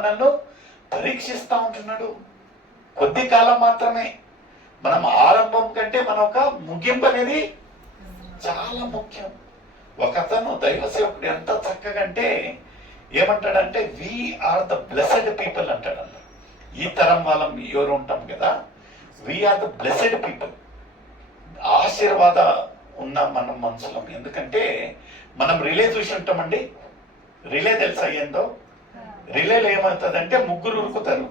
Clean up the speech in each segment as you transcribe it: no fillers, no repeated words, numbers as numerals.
మనల్ని పరీక్షిస్తూ ఉంటున్నాడు. కొద్ది కాలం మాత్రమే. మనం ఆరంభం కంటే మన ఒక ముగింపు అనేది చాలా ముఖ్యం. ఒకతను దైవ సేవకుడు ఎంత చక్కగా అంటే ఏమంటాడంటే వీఆర్ ద బ్లెస్డ్ పీపుల్ అంటాడు. ఈ తరం వాళ్ళం ఎవరు ఉంటాం కదా, వీఆర్ ద బ్లెస్డ్ పీపుల్. ఆశీర్వాద ఉన్న మనం మనుషులం. ఎందుకంటే మనం రిలే చూసి ఉంటామండి. రిలే తెలుసా ఏందో? రిలేలో ఏమవుతుందంటే ముగ్గురు ఉరుకుతారు,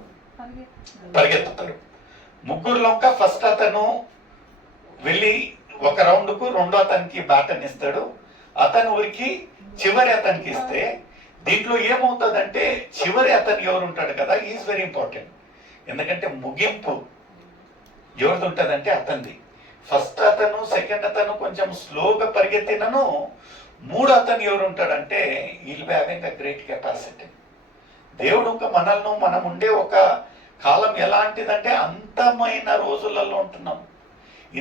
పరిగెత్తుతారు. ముగ్గురులో ఫస్ట్ అతను వెళ్ళి ఒక రౌండ్కు రెండో అతనికి బ్యాటన్ ఇస్తాడు. అతను ఊరికి చివరి అతనికి ఇస్తే దీంట్లో ఏమవుతుందంటే చివరి అతను ఎవరు ఉంటాడు కదా, ఈజ్ వెరీ ఇంపార్టెంట్. ఎందుకంటే ముగింపు ఎవరిది ఉంటుందంటే అతనిది. ఫస్ట్ అతను సెకండ్ అతను కొంచెం స్లోగా పరిగెత్తినను మూడు అతను ఎవరు ఉంటాడంటే will be having a great capacity. దేవుడు ఇంకా మనల్ని మనం ఉండే ఒక కాలం ఎలాంటిదంటే అంతమైన రోజులలో ఉంటున్నాం.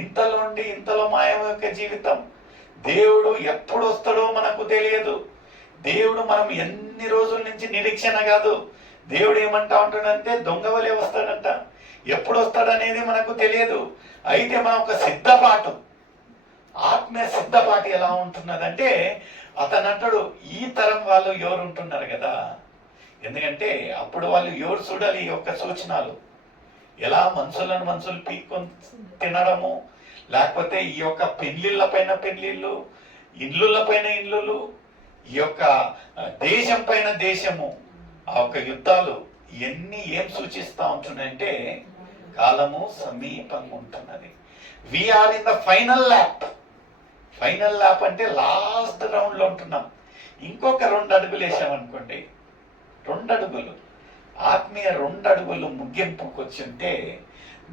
ఇంతలోండి ఇంతలో మాయం యొక్క జీవితం. దేవుడు ఎప్పుడు వస్తాడో మనకు తెలియదు. దేవుడు మనం ఎన్ని రోజుల నుంచి నిరీక్షణ కాదు. దేవుడు ఏమంటా ఉంటాడంటే దొంగవలే వస్తాడంట. ఎప్పుడు వస్తాడనేది మనకు తెలియదు. అయితే మన ఒక సిద్ధపాటు, ఆత్మీయ సిద్ధపాటు ఎలా ఉంటున్నదంటే అతను అంటాడు ఈ తరం వాళ్ళు ఎవరు ఉంటున్నారు కదా. ఎందుకంటే అప్పుడు వాళ్ళు ఎవరు చూడాలి ఈ యొక్క సూచనలు, ఎలా మనుషులు పీక్కొని తినడము, లేకపోతే ఈ యొక్క పెళ్లిళ్ళ పైన పెళ్లిళ్ళు, ఇల్లుల పైన ఇల్లులు, ఈ యొక్క దేశం పైన దేశము, ఆ యొక్క యుద్ధాలు ఇవన్నీ ఏం సూచిస్తూ ఉంటున్నాయంటే కాలము సమీపంగా ఉంటున్నది. We're in the final lap. Final lap అంటే లాస్ట్ రౌండ్లో ఉంటున్నాం. ఇంకొక 2 అడుగులు వేసామనుకోండి, 2 అడుగులు ఆత్మీయ 2 అడుగులు ముగింపుకు వచ్చుంటే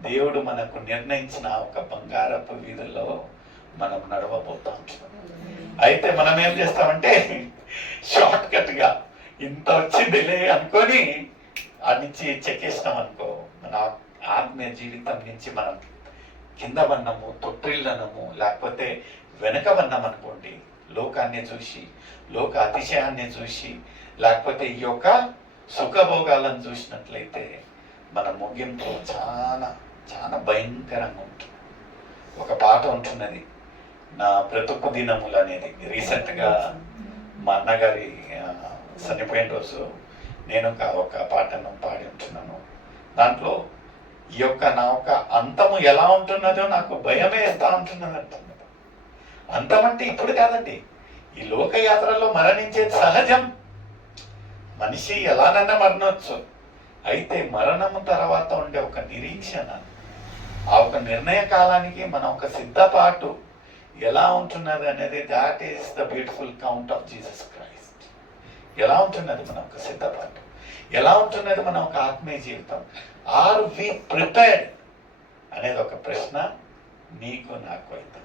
దేవుడు మనకు నిర్ణయించిన ఒక బంగారపు వీధుల్లో మనం నడవబోతా ఉంటున్నాం. అయితే మనం ఏం చేస్తామంటే షార్ట్ కట్గా ఇంత వచ్చిందిలే అనుకొని ఆ నుంచి చెక్కేసినాం అనుకో, మన ఆత్మీయ జీవితం నుంచి మనం కింద వన్నము, తొట్టిల్లనము, లేకపోతే వెనక వన్నాం అనుకోండి. లోకాన్ని చూసి, లోక అతిశయాన్ని చూసి, లేకపోతే ఈ యొక్క సుఖభోగాలను చూసినట్లయితే మన ముగింపు చాలా చాలా భయంకరంగా ఉంటుంది. ఒక పాట ఉంటున్నది, నా బ్రతుకు దినములు అనేది. రీసెంట్గా మా అన్నగారి చనిపోయిన రోజు నేను ఒక పాటను పాడి ఉంటున్నాను. దాంట్లో ఈ యొక్క నా యొక్క అంతము ఎలా ఉంటున్నదో నాకు భయమే వేస్తా ఉంటున్నది అంటున్నది. అంతం అంటే ఇప్పుడు కాదండి, ఈ లోకయాత్రలో మరణించేది సహజం. మనిషి ఎలానన్నా మరణవచ్చు. అయితే మరణము తర్వాత ఉండే ఒక నిరీక్షణ, ఆ ఒక నిర్ణయ కాలానికి మన ఒక సిద్ధపాటు ఎలా ఉంటున్నది అనేది, that is the beautiful count of Jesus Christ. ఎలా ఉంటున్నది మన ఒక సిద్ధపాటు, ఎలా ఉంటున్నది మన ఒక ఆత్మీయ జీవితం. ఆర్ వి ప్రిపేర్డ్ అనేది ఒక ప్రశ్న నీకు నాకు అయితే.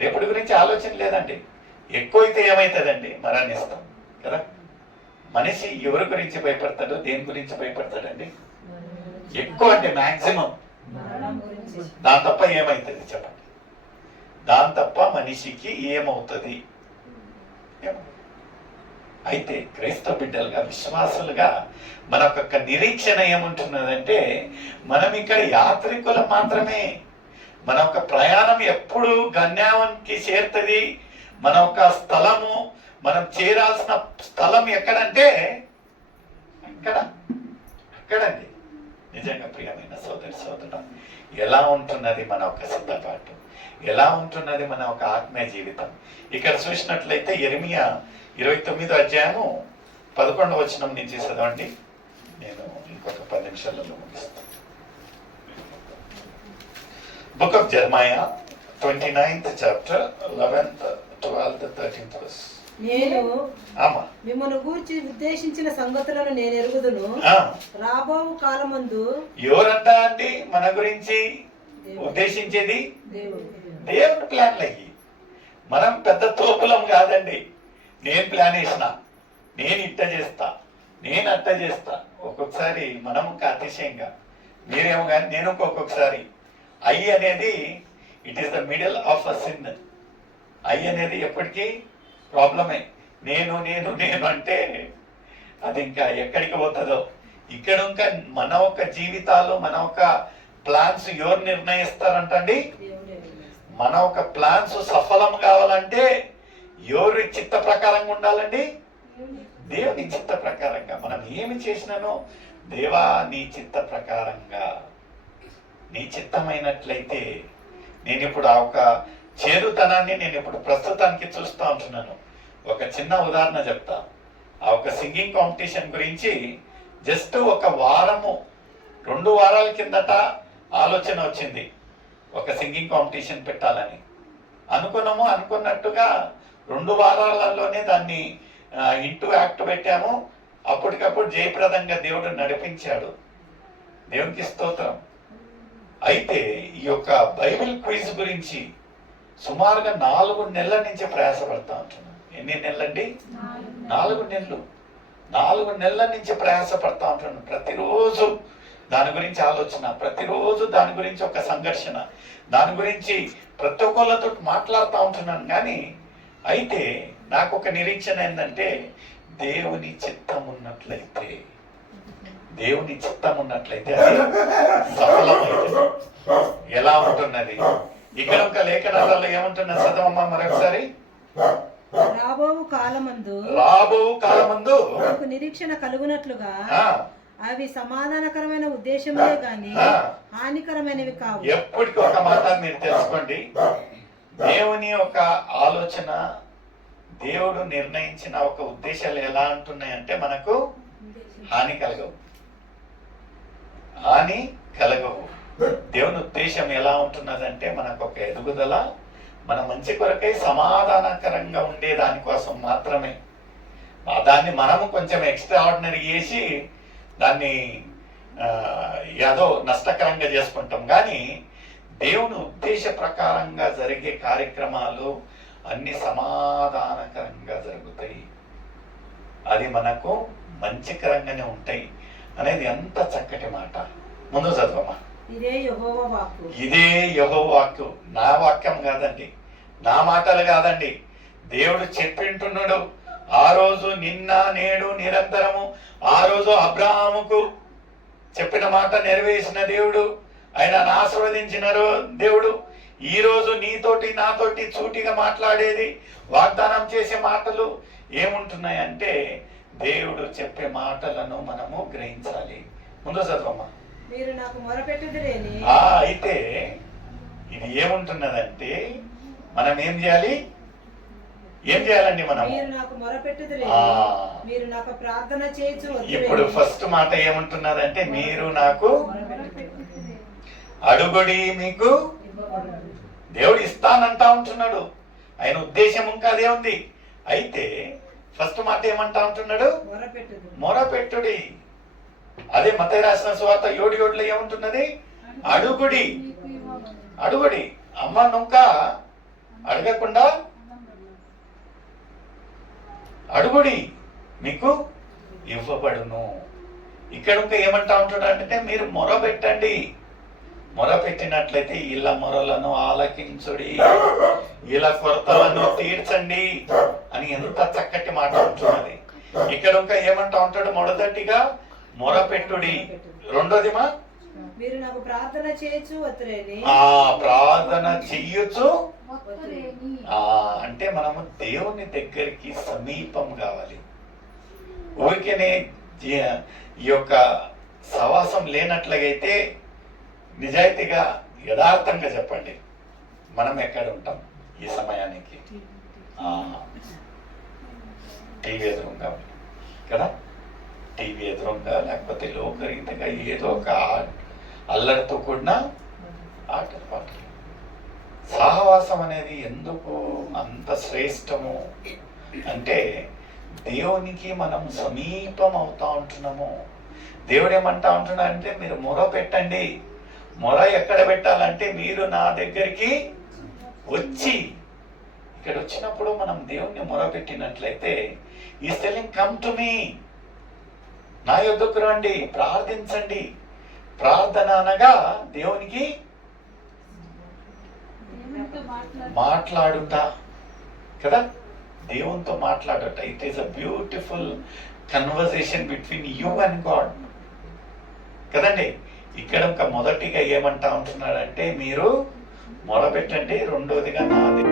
రేపటి గురించి ఆలోచన లేదండి. ఎక్కువైతే ఏమవుతుందండి, మరణిస్తాం కదా. మనిషి ఎవరి గురించి భయపడతాడు, దేని గురించి భయపడతాడండి? ఎక్కువ అంటే మ్యాక్సిమం దాని తప్ప ఏమవుతుంది చెప్పండి? దాని తప్ప మనిషికి ఏమవుతుంది? అయితే క్రైస్తవ బిడ్డలుగా, విశ్వాసులుగా మనకొక నిరీక్షణ ఏముంటున్నదంటే మనం ఇక్కడ యాత్రికులం మాత్రమే. మన యొక్క ప్రయాణం ఎప్పుడు గమ్యానికి చేరుతుంది. మన యొక్క స్థలము, మనం చేరాల్సిన స్థలం ఎక్కడంటే అక్కడండి. నిజంగా ప్రియమైన సోదరి సోదరుడు, ఎలా ఉంటున్నది మన ఒక సిద్ధపాటు, ఎలా ఉంటున్నది మన ఒక ఆత్మీయ జీవితం? ఇక్కడ చూసినట్లయితే యెరెమీయా 29వ అధ్యాయము 11వ వచనం నుంచి చదవండి. నేను ఇంకొక 10 నిమిషాలలో ముగిస్తాను. Book of జెరమయా 29th chapter 11th, 12th, 13th verse. నేను మిమ్మల్ని గూర్చి ఉద్దేశించిన సంగతులను నేను ఎరుగుదును. రాబో కాలమందు ఎవరంట అండి మన గురించి ఉద్దేశించేది? దేవుడు ప్లాన్లు అయ్యి. మనం పెద్ద తోపులం కాదండి. నేను ప్లాన్ వేసిన, నేను ఇట్ట చేస్తా, నేను అట్ట చేస్తా. ఒక్కొక్కసారి మనం అతిశయంగా, మీరేమో కానీ నేను ఒక్కొక్కసారి ఐ అనేది it is the middle of a sin. I అనేది ఎప్పటికీ ప్రాబ్లమే. నేను నేను నేను అంటే అది ఇంకా ఎక్కడికి పోతుందో. ఇక్కడ ఇంకా మన ఒక జీవితాలు, మన ఒక ప్లాన్స్ ఎవరు నిర్ణయిస్తారంటండి? మన ఒక ప్లాన్స్ సఫలం కావాలంటే ఎవరి చిత్త ప్రకారంగా ఉండాలండి? దేవుని చిత్త ప్రకారంగా. మనం ఏమి చేసినానో దేవా నీ చిత్త ప్రకారంగా, నీ చిత్తమైనట్లయితే. నేను ఇప్పుడు ఆ ఒక చేరుతనాన్ని నేను ఇప్పుడు ప్రస్తుతానికి చూస్తూ ఉంటున్నాను. ఒక చిన్న ఉదాహరణ చెప్తా. ఆ ఒక సింగింగ్ కాంపిటీషన్ గురించి జస్ట్ ఒక వారము 2 వారాల కిందట ఆలోచన వచ్చింది, ఒక సింగింగ్ కాంపిటీషన్ పెట్టాలని. అనుకున్నట్టుగా 2 వారాలలోనే దాన్ని ఇంటూ యాక్ట్ పెట్టాము. అప్పటికప్పుడు జయప్రదంగా దేవుడు నడిపించాడు. దేవునికి స్తోత్రం. అయితే ఈ యొక్క బైబిల్ క్విజ్ గురించి సుమారుగా 4 నెలల నుంచి ప్రయాసపడతా ఉంటున్నాను. ఎన్ని నెలలండి? 4 నెలలు. 4 నెలల నుంచి ప్రయాసపడతా ఉంటున్నాను. ప్రతిరోజు దాని గురించి ఆలోచన, ప్రతిరోజు దాని గురించి ఒక సంఘర్షణ, దాని గురించి ప్రతి ఒక్కళ్ళతో మాట్లాడుతూ ఉంటున్నాను. కానీ అయితే నాకు ఒక నిరీక్షణ ఏంటంటే, దేవుని చిత్తం ఉన్నట్లయితే, దేవుని చిత్తం ఉన్నట్లయితే అది సఫలమైంది. ఎలా ఉంటున్నది? ఇక్కడ ఒక లేఖనాలలో ఏముంటున్నది చదవమ్మా మరొకసారి. రాబోవు కాలమందు నాకు నిరీక్షణ కలుగునట్లుగా అవి సమాధానకరమైన ఉద్దేశమే గాని హానికరమైనవి కావు. ఎప్పటికీ ఒక మాట మీరు తెలుసుకోండి, దేవుని ఒక ఆలోచన, దేవుడు నిర్ణయించిన ఒక ఉద్దేశాలు ఎలా ఉంటున్నాయంటే మనకు హాని కలగవు. దేవుని ఉద్దేశం ఎలా ఉంటున్నదంటే మనకు ఒక ఎదుగుదల, మన మంచి కొరకై సమాధానకరంగా ఉండే దానికోసం మాత్రమే. దాన్ని మనము కొంచెం ఎక్స్ట్రా ఆర్డినరీ చేసి దాన్ని ఏదో నష్టకరంగా చేసుకుంటాం. కానీ దేవుని ఉద్దేశ ప్రకారంగా జరిగే కార్యక్రమాలు అన్ని సమాధానకరంగా జరుగుతాయి. అది మనకు మంచికరంగానే ఉంటాయి అనేది ఎంత చక్కటి మాట. ముందు చదవమ్మా. ఇదే యెహోవా వాక్కు. ఇదే యెహోవా వాక్కు. నా వాక్యం కాదండి, నా మాటలు కాదండి. దేవుడు చెప్పింటున్నాడు. ఆ రోజు, నిన్న, నేడు, నిరంతరము. ఆ రోజు అబ్రహాముకు చెప్పిన మాట నెరవేర్చిన దేవుడు, ఆయనను ఆశీర్వదించిన దేవుడు. ఈ రోజు నీతోటి నాతోటి సూటిగా మాట్లాడేది, వాగ్దానం చేసే మాటలు ఏముంటున్నాయంటే దేవుడు చెప్పే మాటలను మనము గ్రహించాలి. ముందు చదవమ్మా. మీరు నాకు మొరపెట్టుదురేని. అయితే ఇది ఏముంటున్నదంటే మనం ఏం చేయాలి? ఏం చేయాలండి? మనం మీరు నాకు మొరపెట్టుదురేని, మీరు నాకు ప్రార్థన చేయొచ్చు. ఇప్పుడు ఫస్ట్ మాట ఏముంటున్నదంటే మీరు నాకు అడుగుడి మీకు దేవుడు ఇస్తానంటా ఉంటున్నాడు. ఆయన ఉద్దేశం ఇంకా అదే ఉంది. అయితే ఫస్ట్ మాట ఏమంటా ఉంటున్నాడు? మొరపెట్టుడి. అదే మత్తయి రాసిన సువార్త 7:7 ఏముంటున్నది? అడుగుడి. అడుగుడి. అమ్మ నొక్క అడగకుండా అడుగుడి మీకు ఇవ్వబడును. ఇక్కడ ఇంకా ఏమంటా ఉంటున్నాడు అంటే మీరు మొరపెట్టండి. మొరపెట్టినట్లయితే ఇళ్ళ మొరలను ఆలకించుడి, ఇలా కొరతలను తీర్చండి అని ఎంత చక్కటి మాట ఉంటున్నది. ఇక్కడ ఇంకా ఏమంటా ఉంటాడు? మొదటిగా మొరపెట్టుడి. రెండోదిమా మీరు నాకు ప్రార్థన చేయొచ్చు వత్తురేని. ప్రార్థన చెయ్యొచ్చు అంటే మనము దేవుని దగ్గరికి సమీపం కావాలి. ఊరికేనే ఈ యొక్క సవాసం లేనట్లయితే నిజాయితీగా యథార్థంగా చెప్పండి, మనం ఎక్కడ ఉంటాం ఈ సమయానికి? టీవీ ఎదురుగా కదా, టీవీ ఎదురుగా, లేకపోతే లోకరీతిగా ఏదో ఒక అల్లరితో కూడిన ఆటలు పాటలు. సహవాసం అనేది ఎందుకు అంత శ్రేష్టము అంటే దేవునికి మనం సమీపం అవుతా ఉంటున్నాము. దేవుడు ఏమంటా ఉంటున్నా అంటే మీరు మొర పెట్టండి. మొర ఎక్కడ పెట్టాలంటే మీరు నా దగ్గరికి వచ్చి, ఇక్కడ వచ్చినప్పుడు మనం దేవుణ్ణి మొర పెట్టినట్లయితే ఈ సెల్లింగ్ కమ్ టు మీ, నా యొద్దకు రండి, ప్రార్థించండి. ప్రార్థన అనగా దేవునికి మాట్లాడుట కదా, దేవునితో మాట్లాడట. It is a beautiful conversation between you and God కదండి. ఇక్కడ ఒక మొదటిగా ఏమంటా ఉంటున్నాడంటే మీరు మొరపెట్టండి, రెండోదిగా నాది